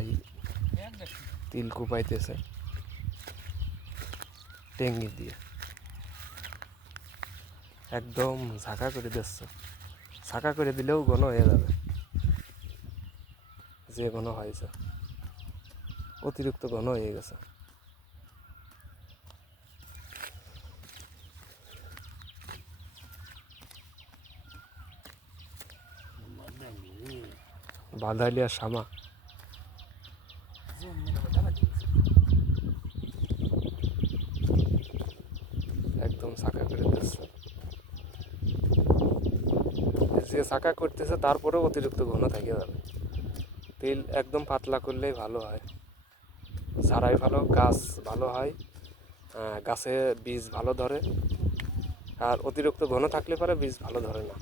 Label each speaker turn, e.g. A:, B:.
A: ভাই তিল কুপাইতেছে। টেঙ্গি দিয়ে। একদম ঝাঁকা করে দিচ্ছে। ঝাঁকা করে দিলেও ঘন হয়ে যাবে। যে ঘন হয়েছে। অতিরিক্ত ঘন হয়ে গেছে। বাঁধালিয়া শামা। একদম শাখা করে দিচ্ছে যে শাখা করতেছে, তারপরেও অতিরিক্ত ঘন থেকে যাবে তেল একদম পাতলা করলেই ভালো হয়। সারাই ভালো, গাছ ভালো হয় গাছে বীজ ভালো ধরে। আর অতিরিক্ত ঘন থাকলে পরে বীজ ভালো ধরে না।